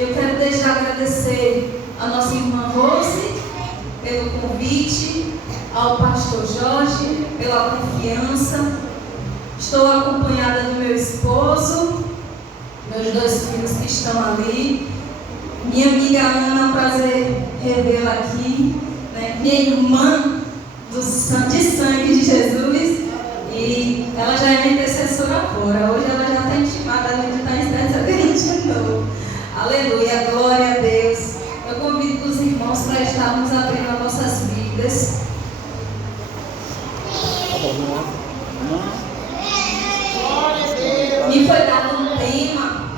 Eu quero desde já agradecer a nossa irmã Rose pelo convite, ao pastor Jorge pela confiança. Estou acompanhada do meu esposo, meus 2 filhos que estão ali, minha amiga Ana, é um prazer revê-la aqui, né? Minha irmã de sangue de Jesus, e ela já é minha intercessora fora. Hoje ela já está intimada, a gente está intercedendo de novo. Aleluia, glória a Deus. Eu convido os irmãos para estarmos abrindo as nossas Bíblias. Me foi dado um tema,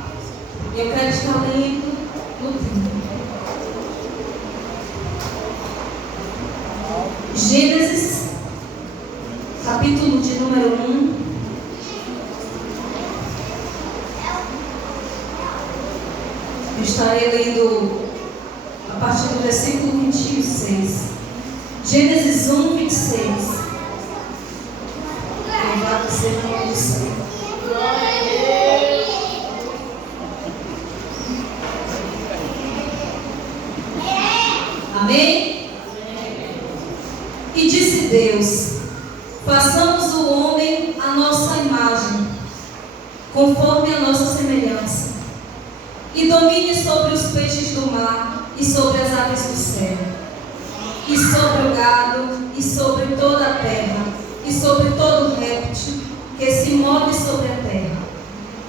e eu quero estar lendo no tema. Gênesis, capítulo de número 1. Eu estarei lendo a partir do versículo 26. Gênesis 1, 26. Louvado seja o nome do Senhor. Amém? E disse Deus: façamos o homem à nossa imagem, conforme a nossa semelhança, e domine sobre os peixes do mar, e sobre as aves do céu, e sobre o gado, e sobre toda a terra, e sobre todo réptil que se move sobre a terra.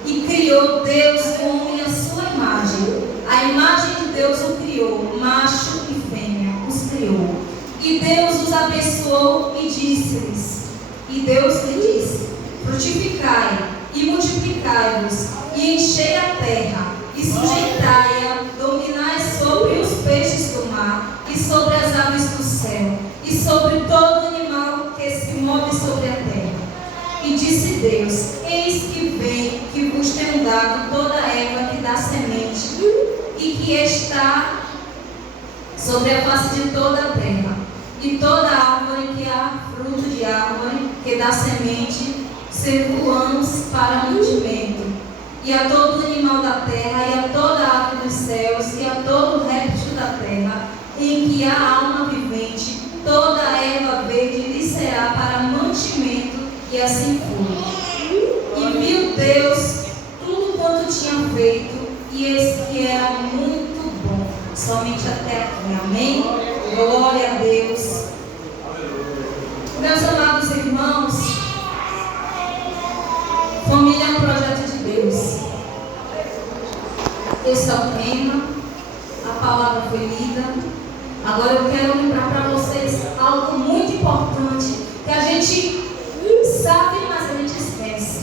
E criou Deus o homem à sua imagem. A imagem de Deus o criou, macho e fêmea os criou. E Deus os abençoou e disse-lhes, e Deus lhe disse: frutificai e multiplicai-vos, e enchei a terra, e sujeitai-a, dominai sobre os peixes do mar, e sobre as aves do céu, e sobre todo animal que se move sobre a terra. E disse Deus: eis que vem, que vos tenho dado toda a erva que dá semente, e que está sobre a face de toda a terra, e toda árvore que há fruto de árvore que dá semente, servos para mantimento, e a todo animal da terra, e a toda ave dos céus, e a todo réptil da terra, em que há alma vivente, toda a erva verde lhe será para mantimento. E assim foi. E viu Deus tudo quanto tinha feito, e eis que era muito bom. Somente até aqui. Amém? Glória a Deus. Meus amados irmãos, família é um projeto de Deus. Esse é o tema. A palavra foi lida. Agora eu quero lembrar para vocês algo muito importante que a gente sabe, mas a gente esquece.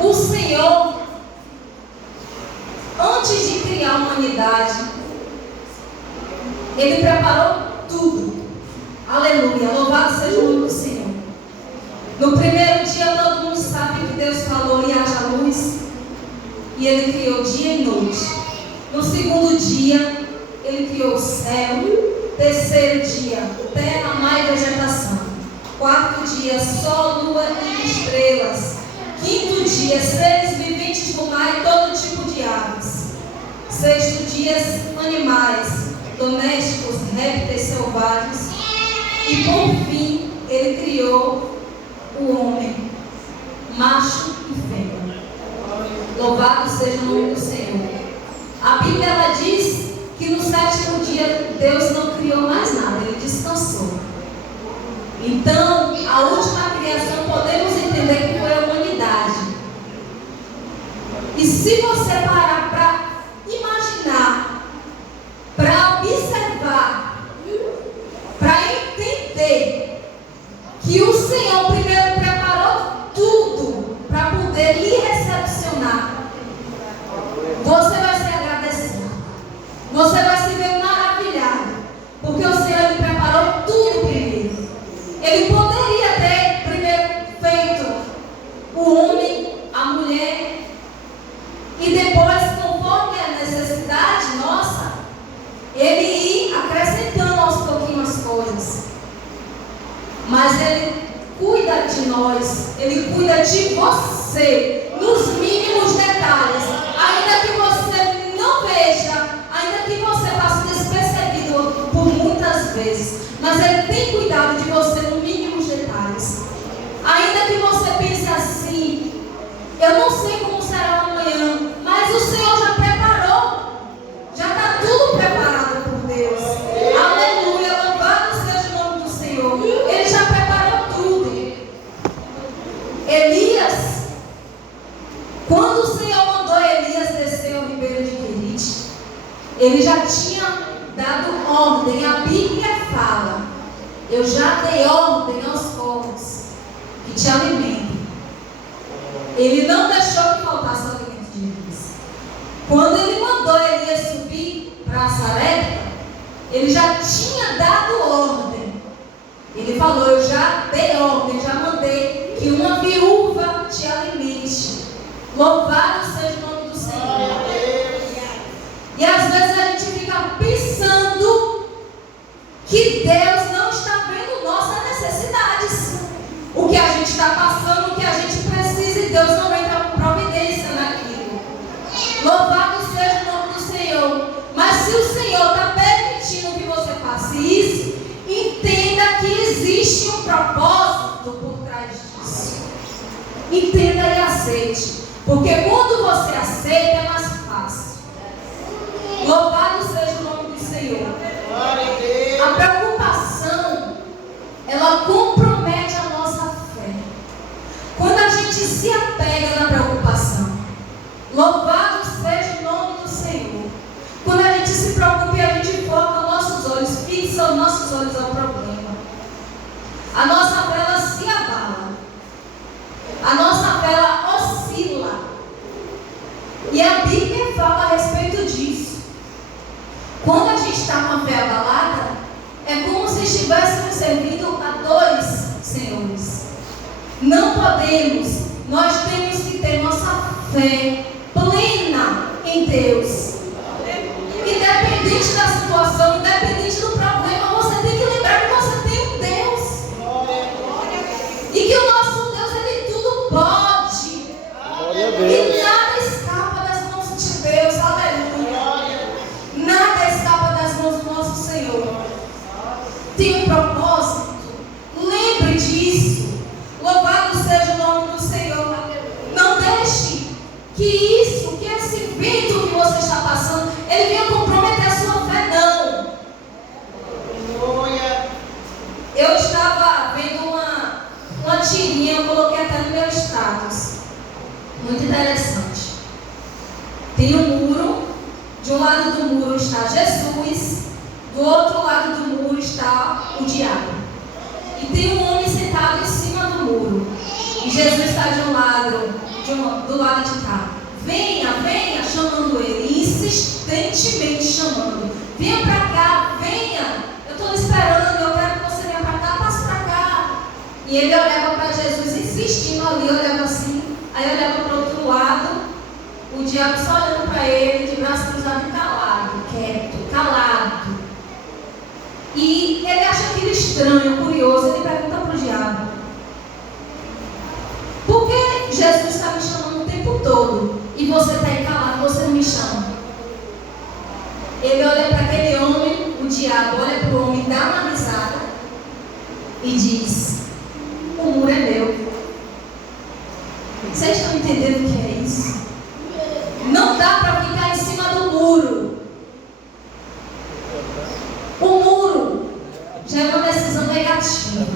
O Senhor, antes de criar a humanidade, Ele preparou tudo. Aleluia, louvado seja o nome do Senhor. No primeiro dia, todo mundo sabe que Deus falou: e haja luz, e Ele criou dia e noite. No segundo dia, Ele criou o céu. Terceiro dia, terra, mar e vegetação. Quarto dia, sol, lua e estrelas. Quinto dia, seres viventes do mar e todo tipo de aves. Sexto dia, animais domésticos, répteis selvagens. E por fim, Ele criou o homem, macho e fêmea. Louvado seja o nome do Senhor. A Bíblia ela diz que no sétimo dia Deus não criou mais nada, Ele descansou. Então, a última criação podemos entender que foi a humanidade. E se você parar para imaginar, para observar, para entender que o Senhor primeiro preparou tudo para poder lhe recepcionar, você vai ser agradecido. Você vai se ver maravilhado, porque o Senhor lhe preparou tudo primeiro. Ele poderia ter primeiro feito o homem, a mulher, e depois, conforme a necessidade nossa, Ele ir acrescentando aos pouquinhos as coisas. Mas Ele cuida de nós, Ele cuida de você, nos mínimos detalhes. Ainda que você Ele tem cuidado de você no mínimo detalhes. Ainda que você pense assim, eu não sei como será amanhã, mas o Senhor já preparou. Já está tudo preparado por Deus. Aleluia, louvado seja o nome do Senhor. Ele já preparou tudo. Elias, quando o Senhor mandou Elias descer ao ribeiro de Querite, ele já tinha dado ordem. A Bíblia fala: eu já dei ordem aos corvos que te alimentem. Ele não deixou que faltasse o alimento de Elias. Quando ele mandou Elias subir para Sarepta, ele já tinha dado ordem. Ele falou: eu já dei ordem, já mandei que uma viúva te alimente. Louvado seja o nome do Senhor. E às vezes a gente fica pensando que Deus não está vendo nossas necessidades. O que a gente está passando, o que a gente precisa, e Deus não entra com providência naquilo. Louvado seja o nome do Senhor. Mas se o Senhor está permitindo que você faça isso, entenda que existe um propósito por trás disso. Entenda e aceite. Porque quando você aceita, é mais fácil. Louvado seja o nome do Senhor. A preocupação, ela compromete a nossa fé. Quando a gente se apega na preocupação, louvado seja o nome do Senhor. Quando a gente se preocupa e a gente foca os nossos olhos, fixa os nossos olhos ao problema, a nossa fé ela se abala. A nossa fé ela oscila. E a Bíblia fala a respeito disso. Quando a gente está com a fé abalada, é como se estivéssemos servindo a dois senhores. Não podemos, nós temos que ter nossa fé plena em Deus. Independente da situação, independente do problema, você tem que lembrar que você tem um Deus. E que o nosso Deus, Ele tudo pode. E nada escapa das mãos de Deus. Aleluia. Nada escapa das mãos do nosso Senhor. Tem um propósito. Lembre disso. Louvado seja o nome do Senhor. Não deixe que isso, que esse vento que você está passando, ele venha comprometer a sua fé, não. Eu estava vendo uma tirinha, eu coloquei até no meu status. Muito interessante. Tem um muro, de um lado do muro está Jesus, do outro lado do muro está o diabo. E tem um homem sentado em cima do muro. E Jesus está de um lado, do lado de cá. Venha, venha, chamando ele, insistentemente chamando. Venha para cá, venha. Eu estou esperando, eu quero que você venha para cá, passe para cá. E ele olhava para Jesus, insistindo ali, olhava assim. Aí olhava para o outro lado, o diabo só olhando para ele, de braço cruzado, calado, quieto, calado. E ele acha aquilo estranho, curioso, ele pergunta para o diabo: por que Jesus está me chamando o tempo todo e você está aí calado, você não me chama? Ele olha para aquele homem, o diabo olha para o homem, dá uma risada e diz: o muro é meu. Vocês estão entendendo o que é isso? Não dá para ficar em cima do muro. O muro já é uma decisão negativa.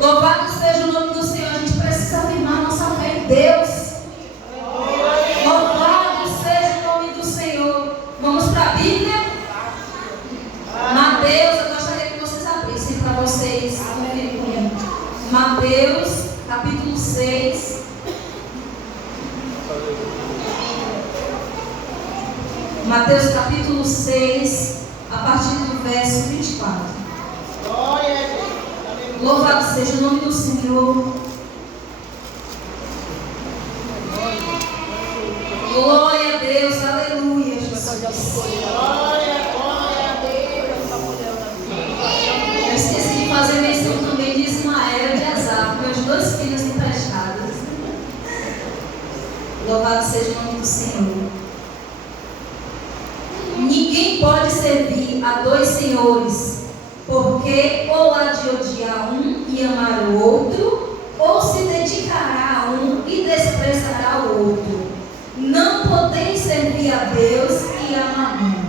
Louvado seja o nome do Senhor. A gente precisa afirmar nossa fé em Deus. Louvado seja o nome do Senhor. Vamos para a Bíblia? Mateus, eu gostaria que vocês abrissem para vocês. Mateus, capítulo 6. Mateus, capítulo 6, a partir do verso 24. Louvado seja o nome do Senhor. Glória a Deus, aleluia, Jesus. Eu esqueci de fazer menção também de Ismael e de Asaf, meus dois filhos emprestados. Louvado seja o nome do Senhor. Ninguém pode servir a dois senhores, porque ou há de odiar um e amar o outro, ou se dedicará a um e desprezará o outro. Não podeis servir a Deus e a Mamon.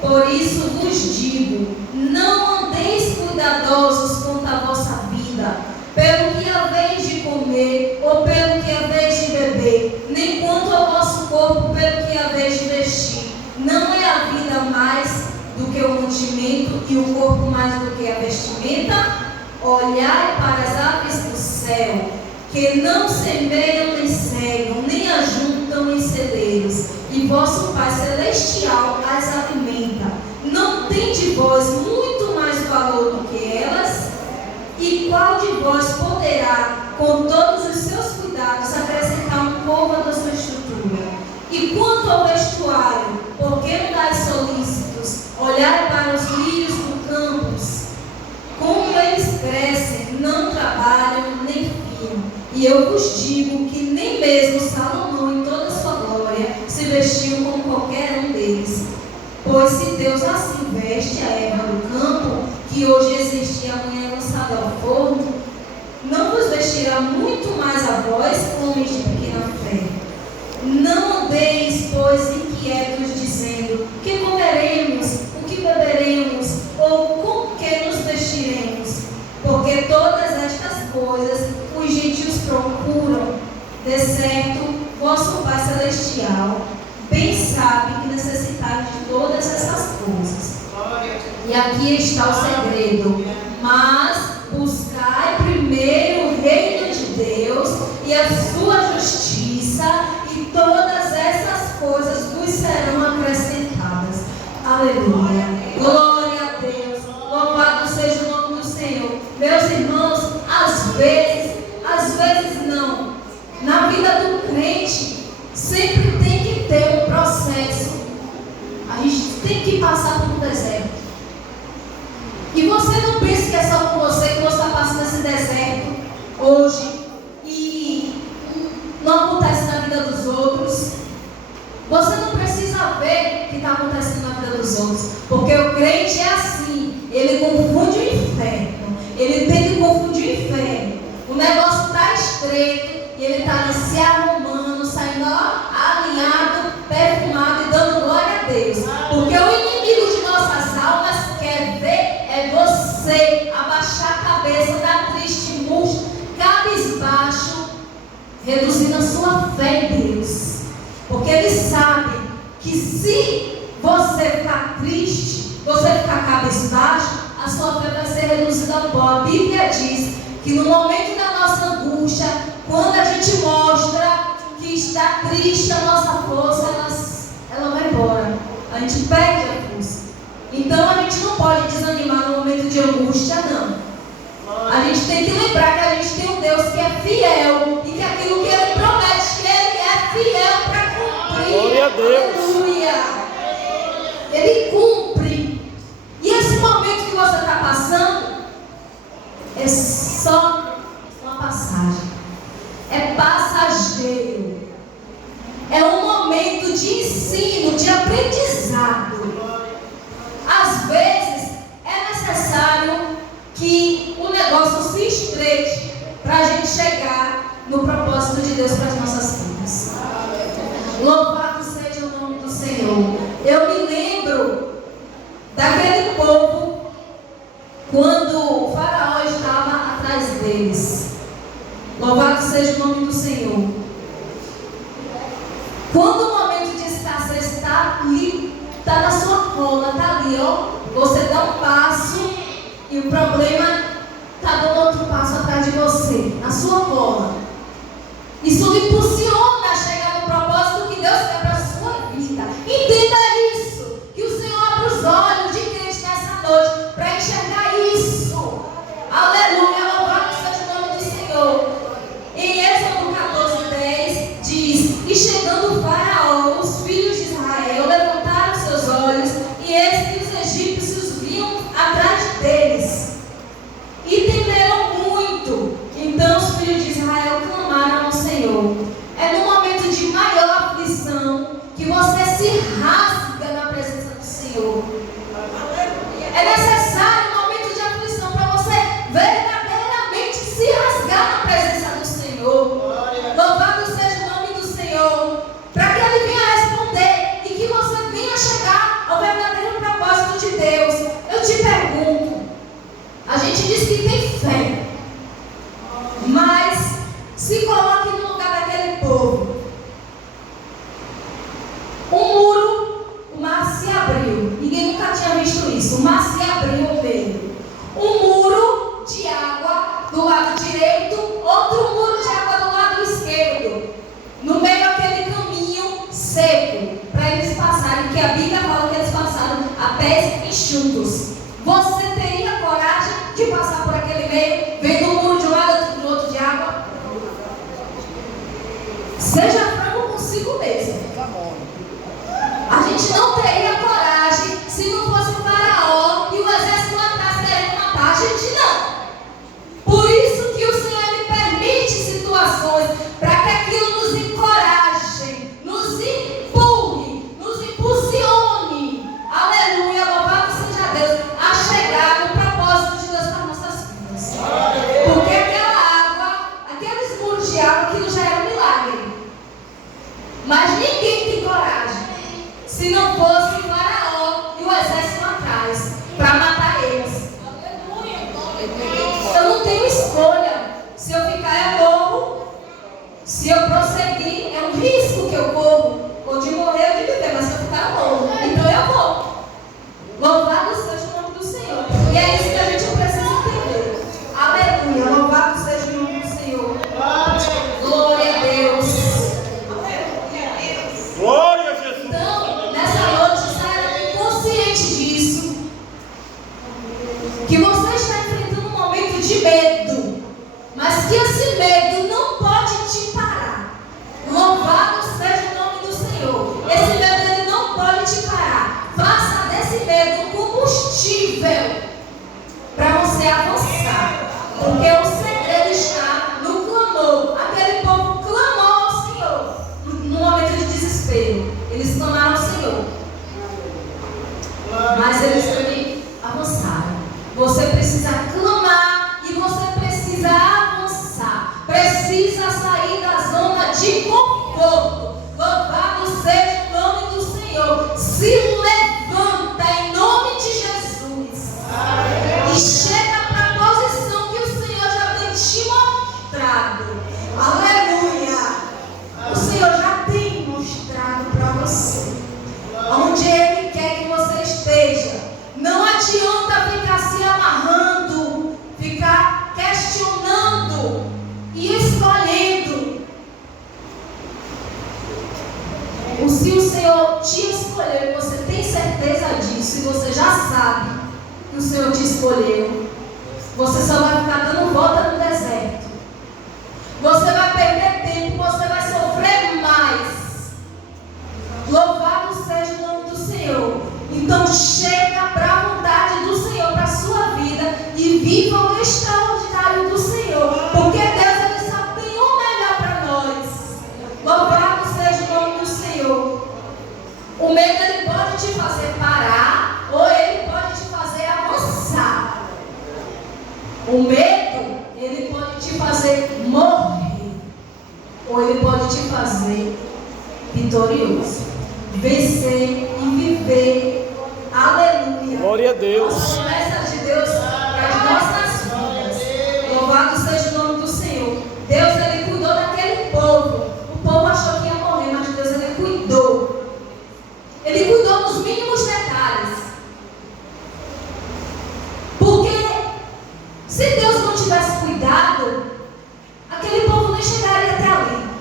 Por isso vos digo, não andeis cuidadosos quanto à vossa vida, pelo que haveis de comer, ou pelo que haveis de beber, nem quanto ao vosso corpo, pelo que haveis de vestir. Não é a vida mais do que o mantimento, e o corpo mais do que a vestimenta? Olhai para as aves do céu, que não semeiam nem cegam, nem ajuntam em celeiros, e vosso Pai Celestial as alimenta. Não tendes vós muito mais valor do que elas? E qual de vós poderá, com todos os seus cuidados, acrescentar um côvado à sua estrutura? E quanto ao vestuário, por que não dais solícitos? Olhai para os lírios do campo, como eles crescem, não trabalham nem fiam. E eu vos digo que nem mesmo Salomão, em toda a sua glória, se vestiu como qualquer um deles. Pois se Deus assim veste a erva do campo, que hoje existe e amanhã é lançada ao forno, não vos vestirá muito mais a vós, homens de pequena fé. Não andeis, pois, inquietos, dizendo: que comeremos, o que beberemos, ou com que nos vestiremos? Porque todas estas coisas os gentios procuram. De certo, vosso Pai Celestial bem sabe que necessitais de todas essas coisas. E aqui está o segredo: mas buscai primeiro o reino de Deus e a sua justiça, e todas essas coisas vos serão acrescentadas. Aleluia. Glória a Deus. Louvado seja o nome do Senhor. Meus irmãos, às vezes não. Na vida do crente, sempre tem que ter um processo. A gente tem que passar por um deserto. E você não pense que é só com você que você está passando esse deserto hoje e não acontece na vida dos outros. Você não precisa ver o que está acontecendo na vida dos outros, porque o crente é assim, ele confunde o inferno, ele tem que confundir o inferno. O negócio está estreito e ele está ali se arrumando, saindo alinhado, perfumado e dando glória a Deus, porque o inimigo de nossas almas quer ver você abaixar a cabeça, dar triste, murcho, cabisbaixo, reduzindo a sua fé em Deus. Porque ele sabe que se você ficar triste, você ficar cabisbaixo, a sua fé vai ser reduzida ao pó. A Bíblia diz que no momento da nossa angústia, quando a gente mostra que está triste, a nossa força, ela vai embora. A gente perde a força. Então a gente não pode desanimar no momento de angústia, não. A gente tem que lembrar que a gente tem um Deus que é fiel e que aquilo que Ele promete, que Ele é fiel para cumprir. Glória a Deus. Aleluia. Ele cumpre. E esse momento que você está passando é só uma passagem. É passageiro. É um momento de ensino, de aprendizado. Às vezes é necessário que o negócio se estreite para a gente chegar no propósito de Deus para as nossas vidas. Louvado seja o nome do Senhor. Eu me lembro daquele povo quando o faraó estava atrás deles. Louvado seja o nome do Senhor. Quando o momento de escassez está ali, está na sua cola, está ali, ó. Você dá um passo e o problema está dando outro passo atrás de você, na sua cola. Isso lhe impulsiona a chegar no propósito que Deus quer para a sua vida. Entenda isso, que o Senhor abre os olhos de crente nessa noite para enxergar isso. Aleluia, louvado seja o nome do Senhor. Em Êxodo 14:10 diz: e chegando o faraó, os filhos de Israel levantaram seus olhos, e eis que os egípcios vinham atrás deles, e temeram muito. Então os filhos de Israel clamaram ao Senhor. É no momento de maior aflição que você se rasga na presença do Senhor. É necessário pés enxutos. Você teria coragem de passar por aquele meio, vendo um muro de um lado e do outro de água? Seja franco consigo mesmo. A gente não teria coragem se não fosse o Faraó e o exército lá atrás querendo matar a gente, não. Por isso que o Senhor me permite situações para que aquilo nos encoraje, nos empurre, nos impulsione. Aleluia, louvado seja Deus, a chegar no propósito de Deus para nossas vidas. Porque aquela água, aqueles muros de água, aquilo já era um milagre. Mas ninguém tem coragem, se não fosse o Faraó e o exército lá atrás, para matar eles. Eu não tenho escolha. Se eu ficar, eu morro. Se eu prosseguir, é um risco que eu corro. Ou de morrer ou de viver, mas se eu ficar, eu morro. Então eu vou. Louvado seja o nome do Senhor. E é isso que a gente precisa entender. Aleluia. Louvado seja o nome do Senhor. Glória a Deus. Glória a Jesus. Então, nessa noite, saia consciente disso. Que você está enfrentando um momento de medo. Mas que esse medo não pode te parar. Louvado seja o nome do Senhor. Esse medo ele não pode te parar. Faça desse medo um combustível para você avançar. Porque o segredo está no clamor. Aquele povo clamou ao Senhor no momento de desespero. Eles clamaram ao Senhor. Mas eles também avançaram. Você precisa clamar e você precisa avançar. Precisa sair da zona de conforto. Louvado seja o nome do Senhor. Se levanta em nome de Jesus. E chega para a posição que o Senhor já tem te mostrado. Aleluia. O Senhor já tem mostrado para você onde Ele quer que você esteja. Não adianta ficar se amarrando, ficar questionando e escolhendo. Se o Senhor te escolheu, você tem certeza disso, e você já sabe que o Senhor te escolheu, você só vai ficar dando volta no deserto. Você vai perder tempo, você vai sofrer mais. Louvado seja o nome do Senhor. Então chega para a vontade do Senhor para a sua vida e viva o extraordinário do Senhor. Porque Deus ele só tem o melhor para nós. Louvado seja o nome do Senhor. O medo ele pode te fazer parar ou ele pode te fazer avançar. O medo ele pode te fazer morrer ou ele pode te fazer vitorioso. Vencer e viver. Aleluia. Glória a Deus. As promessas de Deus para as nossas vidas. Louvado seja o nome do Senhor. Deus ele cuidou daquele povo. O povo achou que ia morrer, mas Deus ele cuidou. Ele cuidou nos mínimos detalhes. Porque se Deus não tivesse cuidado, aquele povo nem chegaria até ali.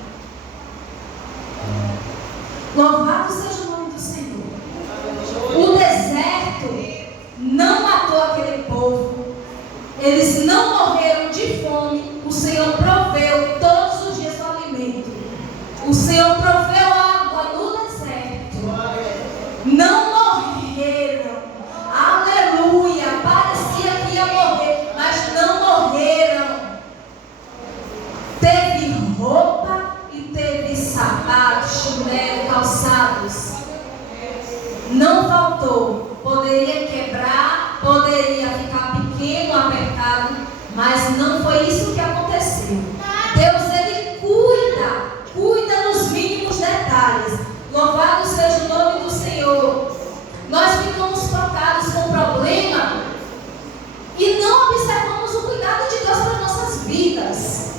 Louvado seja o nome do Senhor. O deserto não matou aquele povo. Eles não morreram de fome. O Senhor proveu todos os dias o alimento. O Senhor proveu água no deserto. Não morreram. Aleluia. Parecia que ia morrer, mas não morreram. Teve roupa e teve sapatos, chinelo, calçados. Não faltou. Poderia quebrar, poderia ficar pequeno, apertado, mas não foi isso que aconteceu. Deus ele cuida nos mínimos detalhes. Louvado seja o nome do Senhor. Nós ficamos focados com o problema e não observamos o cuidado de Deus para nossas vidas.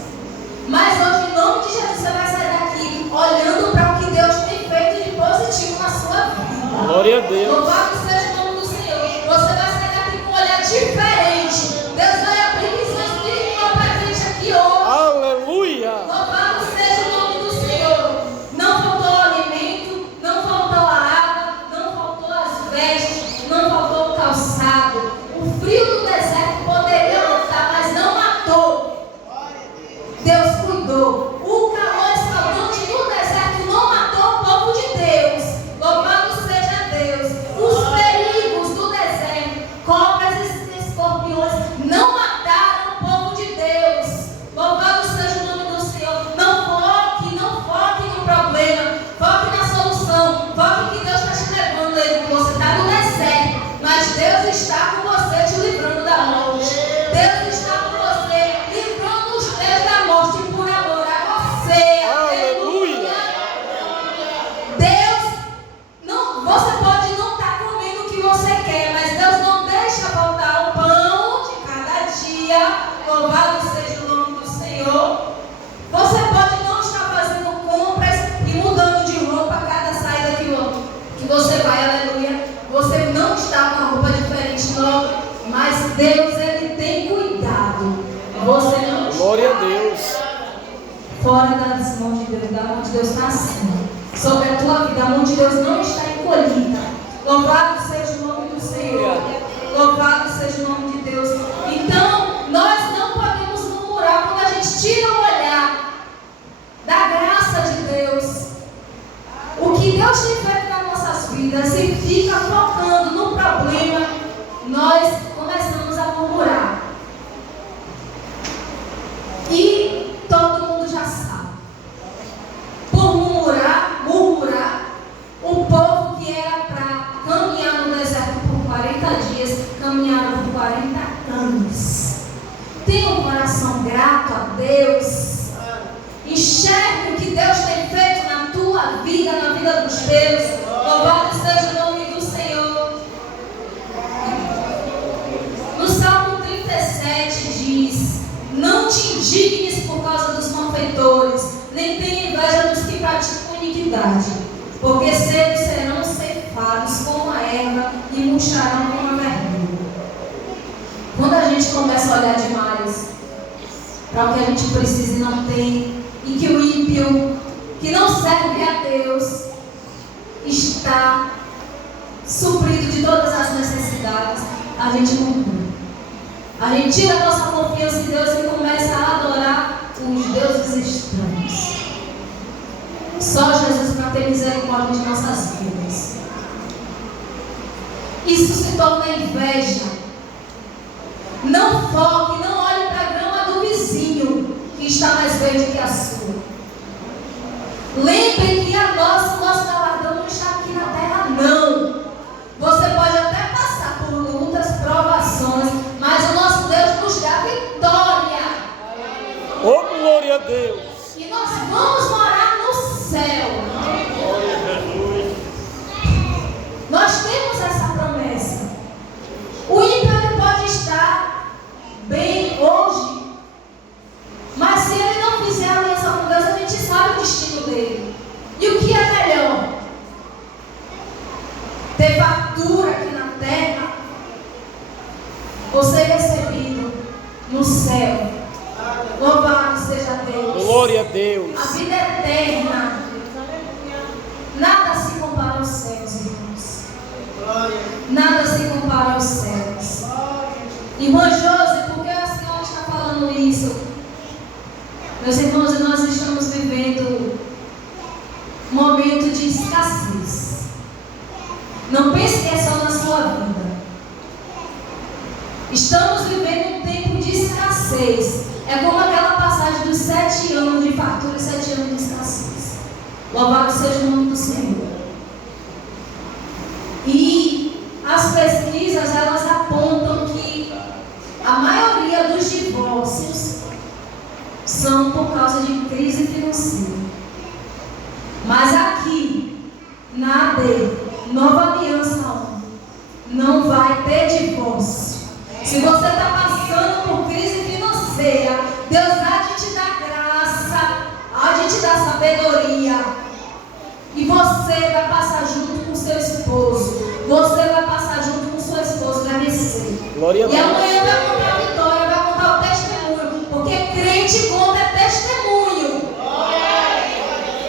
Mas hoje, em nome de Jesus, você vai sair daqui olhando para o que Deus tem feito de positivo na sua vida. Glória a Deus. Louvado seja o nome do Senhor. Você vai sair daqui com um olhar diferente. Deus vai abrir visão espiritual para a gente aqui hoje. Aleluia. Louvado seja o nome do Senhor. Não faltou o alimento, não faltou a água, não faltou as vestes, não faltou você vai, aleluia, você não está com uma roupa diferente, nova, mas Deus, Ele tem cuidado. Você não está. Glória a Deus. Fora das mãos de Deus, da mão de Deus está acima. Sobre a tua vida, a mão de Deus não está encolhida. Louvado seja o nome do Senhor. Louvado seja o nome de Deus. Então, nós não podemos murmurar quando a gente tira o olhar da graça de Deus. O que Deus tem feito nas nossas vidas e fica focando no problema, nós começamos a murmurar. E todo mundo já sabe. Por murmurar, o povo que era para caminhar no deserto por 40 dias, caminharam por 40 anos. Tenha um coração grato a Deus. Enxergue o que Deus tem feito na tua vida, na vida dos teus. Louvado seja o nome do Senhor. No Salmo 37 diz: não te indignes por causa dos malfeitores, nem tenha inveja dos que praticam iniquidade, porque cedo serão ceifados como a erva e murcharão como a verdura. Quando a gente começa a olhar demais para o que a gente precisa e não tem, e que o ímpio, que não serve a Deus, está suprido de todas as necessidades, a gente murmura. A gente tira a nossa confiança em Deus e começa a adorar os deuses estranhos. Só Jesus para ter misericórdia de nossas vidas. Isso se torna inveja. Não foque, não olhe para a grama do vizinho que está mais verde que a sua. Lembre que o nosso galardão não está aqui na terra, não. Você pode até passar por lutas, provações, mas o nosso Deus nos dá vitória. Oh, glória a Deus. E nós vamos morar no céu. Glória a Jesus. Nós temos essa promessa. O ímpio ele pode estar bem hoje, mas se ele não fizer aliança com Deus, a gente sabe o destino dele. E o que é melhor? Ter fartura aqui na terra ou ser recebido no céu? Louvado seja Deus. Glória a Deus. A vida eterna. Nada se compara aos céus, irmãos. Nada se compara aos céus. Irmã Josi, por que a senhora está falando isso? Meus irmãos, nós estamos vivendo um momento de escassez. Não pense que é só na sua vida. Estamos vivendo um tempo de escassez. É como aquela passagem dos 7 anos de fartura e 7 anos de escassez. Louvado seja o nome do Senhor. E as pesquisas, elas apontam que a maioria dos divórcios são por causa de crise financeira. Mas aqui, na AD, Nova Aliança 1, não vai ter divórcio. Se você está passando por crise financeira, Deus há de te dar graça, há de te dar sabedoria. E você vai passar junto com seu esposo. Você vai passar junto com sua esposa, vai vencer. Glória a E Deus. amanhã vai contar a vitória, vai contar o testemunho. Porque crente conta testemunho.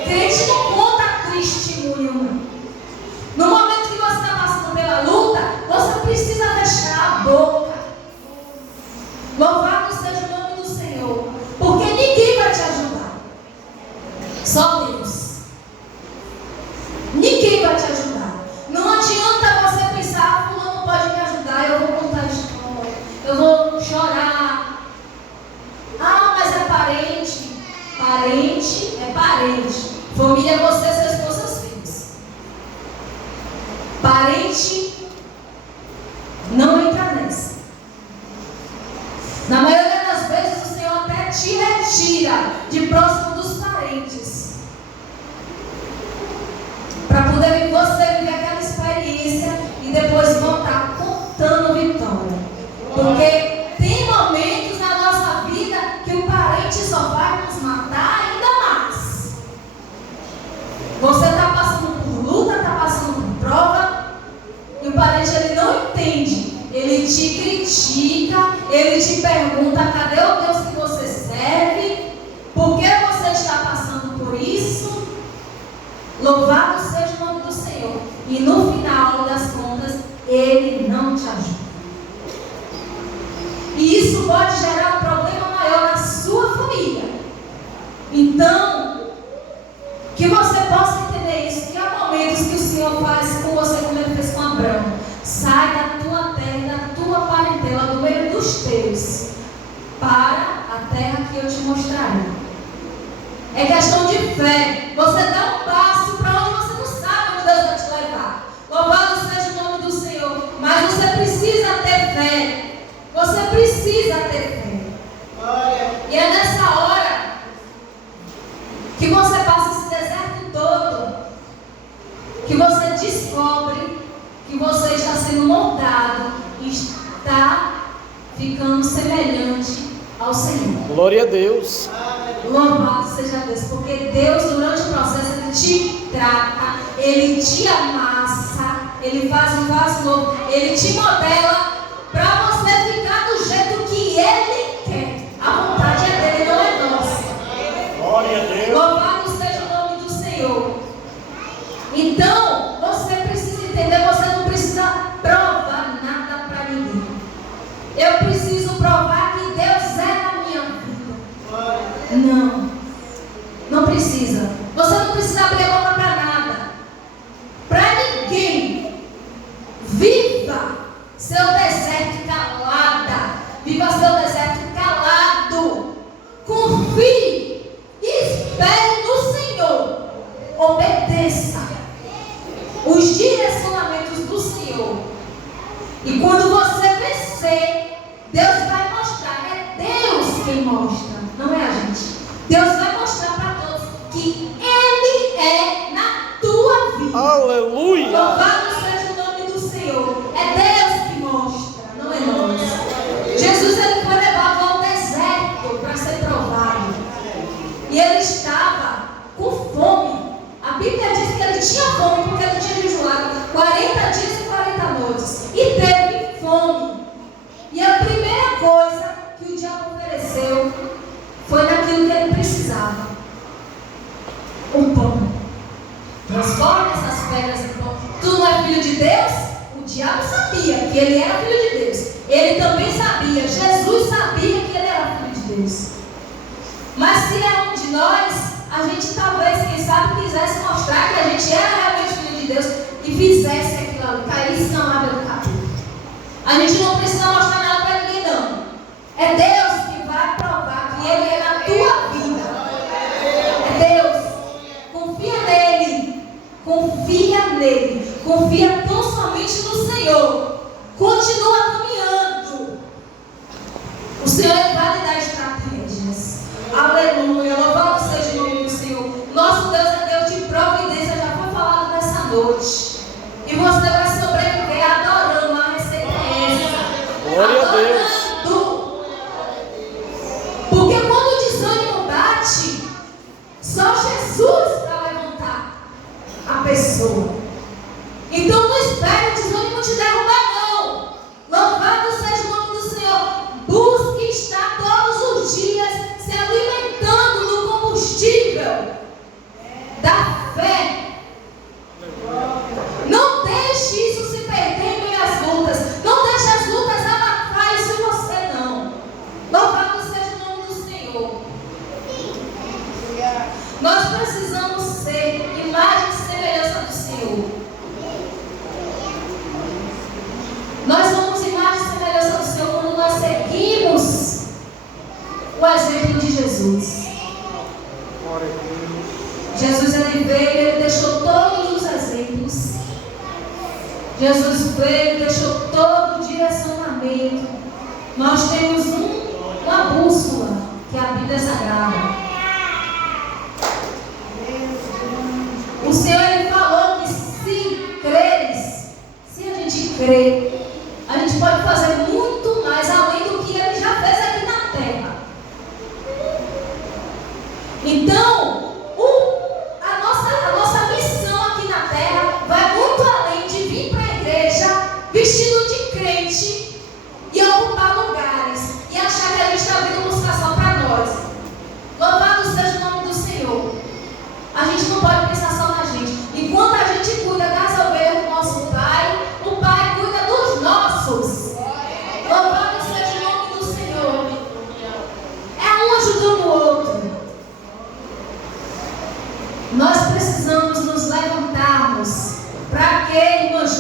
Crente não conta testemunho. No momento que você está passando pela luta, você precisa fechar a boca. Louvado seja o nome do Senhor. Porque ninguém vai te ajudar. Só Deus. Ninguém vai te ajudar. Não adianta você pensar, fulano pode me ajudar, eu vou contar a história, eu vou chorar. Ah, mas é parente. Parente é parente. Família é você, seu esposo, seus filhos. Parente não entra nessa. Na maioria das vezes o Senhor até te retira de próximo dos parentes, para poder você viver aquela experiência e depois voltar contando vitória. Porque tem momentos na nossa vida que o parente só vai nos matar ainda mais. Você está passando por luta, está passando por prova. Ele te critica, ele te pergunta: cadê o Deus que você serve? Por que você está passando por isso? Louvado seja o nome do Senhor. E no final das contas, ele não te ajuda. E isso pode gerar um problema maior na sua família. Então, que você possa entender isso, que há momentos que o Senhor faz com você como ele fez com Abraão. Sai da tua terra e da tua parentela, do meio dos teus, para a terra que eu te mostrarei. É questão de fé. Você dá um passo para onde você não sabe onde Deus vai te levar. Louvado seja o nome do Senhor. Mas você precisa ter fé. Você precisa ter fé. E é nessa hora que você passa esse deserto todo, que você descobre que você está sendo moldado e está ficando semelhante ao Senhor. Glória a Deus. Louvado seja Deus, porque Deus, durante o processo, Ele te trata, Ele te amassa, Ele faz um vaso novo, Ele te modela para você ficar do jeito que Ele quer. A vontade é dele, não é nossa. Glória a Deus. Louvado seja o nome do Senhor. Então, você precisa entender, você não precisa provar nada para ninguém. Eu preciso provar que Deus é na minha vida. Não precisa. Você não precisa abrir a boca para nada. Para ninguém. Viva seu deserto calada. Viva seu deserto calado. Confie. Espere no Senhor. Obedeça os direcionamentos do Senhor. E quando você vencer, Deus vai mostrar. É Deus quem mostra, não é a gente. Deus vai mostrar para todos que Ele é na tua vida. Aleluia. Louvado seja o nome do Senhor. É Deus que mostra, não é nós. Jesus, ele foi levado ao deserto para ser provado. E ele estava com fome. A Bíblia diz que ele tinha fome porque ele tinha jejuado 40 dias e 40 noites. E teve fome. E a primeira coisa que o diabo ofereceu foi naquilo que ele precisava: um pão. Transforma essas pedras em pão. Tu não é filho de Deus? O diabo sabia que ele era filho de Deus. Ele também sabia, Jesus sabia que ele era filho de Deus. Mas se é um de nós, a gente talvez, quem sabe, quisesse mostrar que a gente era realmente filho de Deus e fizesse aquilo ali, caísse na lábia do cabelo. A gente não precisa mostrar nada para ninguém, não. É Deus que vai provar que Ele é na tua vida. É Deus. Confia nele. Confia nele. Confia tão somente no Senhor. Continua caminhando. O Senhor vai lhe dar estratégias. Aleluia. Louvado seja o nome do Senhor. Nosso Deus é Deus de providência. Já foi falado nessa noite. E você vai sobreviver adorando. A receita é essa. Glória a Deus. Adorando. Porque quando o desânimo bate, só Jesus para levantar a pessoa. Então não espere o desânimo te derrubar, não. Louvado seja o nome do Senhor. Busque estar todos os dias se alimentando do combustível da fé. Não deixe isso se perder em meio às lutas. Não deixe as lutas abafar isso em você, não. Louvado seja o nome do Senhor. Nós precisamos ser imagem e semelhança do Senhor. Nós somos imagem e semelhança do Senhor quando nós seguimos o exemplo de Jesus. Jesus, ele veio e ele deixou todos os exemplos. Jesus veio e deixou todo o direcionamento. Nós temos uma bússola, que é a Bíblia Sagrada. O Senhor, ele falou que se creres, se a gente crer, a gente pode fazer muito mais além do que ele já fez aqui na terra. Então, a nossa missão aqui na terra vai muito além de vir para a igreja vestido de crente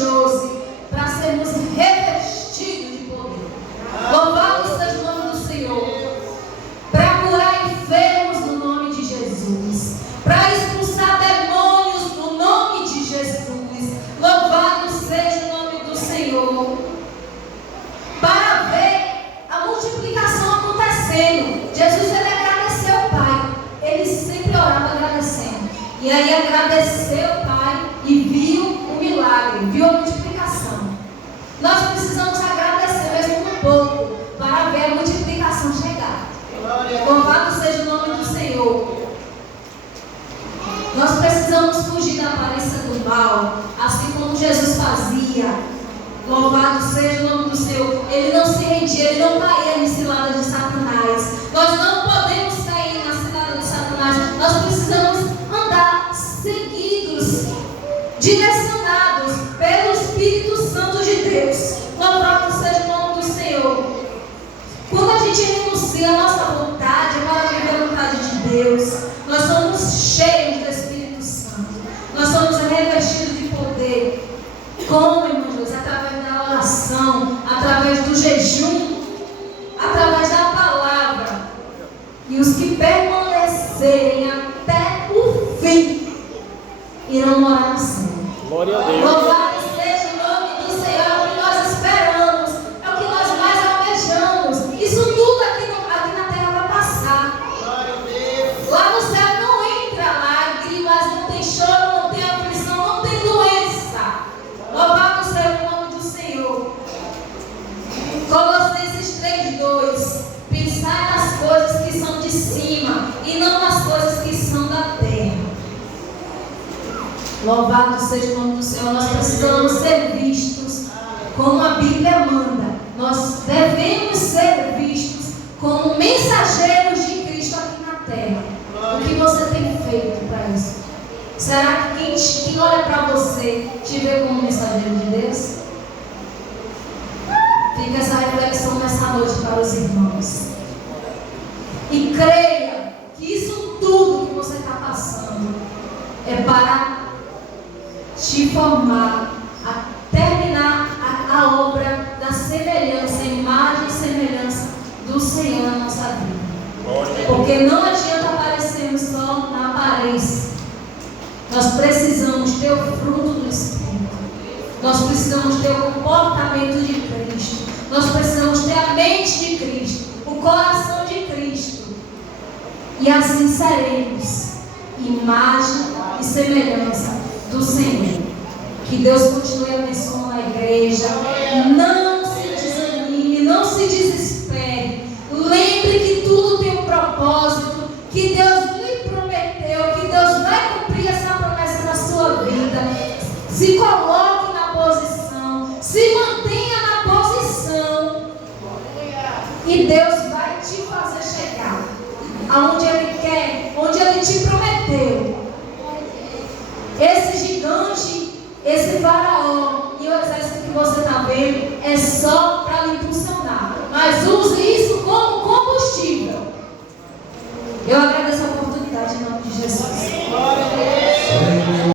Josi, para sermos revestidos de poder. Louvado seja o nome do Senhor. Para curar enfermos no nome de Jesus. Para expulsar demônios no nome de Jesus. Louvado seja o nome do Senhor. Para ver a multiplicação acontecendo. Jesus, ele agradeceu o Pai. Ele sempre orava agradecendo. E aí agradeceu o Pai e viu o milagre, viu a multiplicação. Nós precisamos agradecer mesmo um pouco para ver a multiplicação chegar. Louvado seja o nome do Senhor. Nós precisamos fugir da aparência do mal, assim como Jesus fazia. Louvado seja o nome do Senhor. Ele não se rendia, ele não caía na cilada de Satanás. Nós não podemos cair na cilada de Satanás. Nós precisamos andar seguidos, direcionados pelo Espírito Santo de Deus. Louvado seja o nome do Senhor. Quando a gente renuncia a nossa vontade para viver a vontade de Deus, nós somos cheios do Espírito Santo. Nós somos revestidos de poder. Como, irmãos, através da oração, através do jejum, através da palavra. E os que permanecerem até o fim irão morar no céu. Glória a Deus. Louvado seja o nome do Senhor. É o que nós esperamos, é o que nós mais almejamos. Isso tudo aqui na terra vai passar. Lá no céu não entra lágrimas, não tem choro, não tem aflição, não tem doença. Louvado seja o nome do Senhor. Colossenses 3:2. Pensai nas coisas que são de cima e não nas coisas que são da terra. Louvado seja o nome do Senhor. Nós precisamos ser vistos como a Bíblia manda. Nós devemos ser vistos como mensageiros de Cristo aqui na terra. O que você tem feito para isso? Será que quem olha para você te vê como mensageiro de Deus? Fica essa reflexão nessa noite para os irmãos. E creia que isso tudo que você está passando é para te formar, a terminar a obra da semelhança, a imagem e semelhança do Senhor na nossa vida. Porque não adianta aparecermos só na aparência. Nós precisamos ter o fruto do Espírito. Nós precisamos ter o comportamento de Cristo. Nós precisamos ter a mente de Cristo, o coração de Cristo. E assim seremos imagem e semelhança do Senhor. Que Deus continue abençoando a igreja. Não se desanime, não se desespere. Lembre que tudo tem um propósito, que Deus lhe prometeu, que Deus vai cumprir essa promessa na sua vida. Se coloque na posição, se mantenha na posição, e Deus vai te fazer chegar aonde Ele quer, onde Ele te prometeu. Esse gigante, esse faraó e o exército que você está vendo é só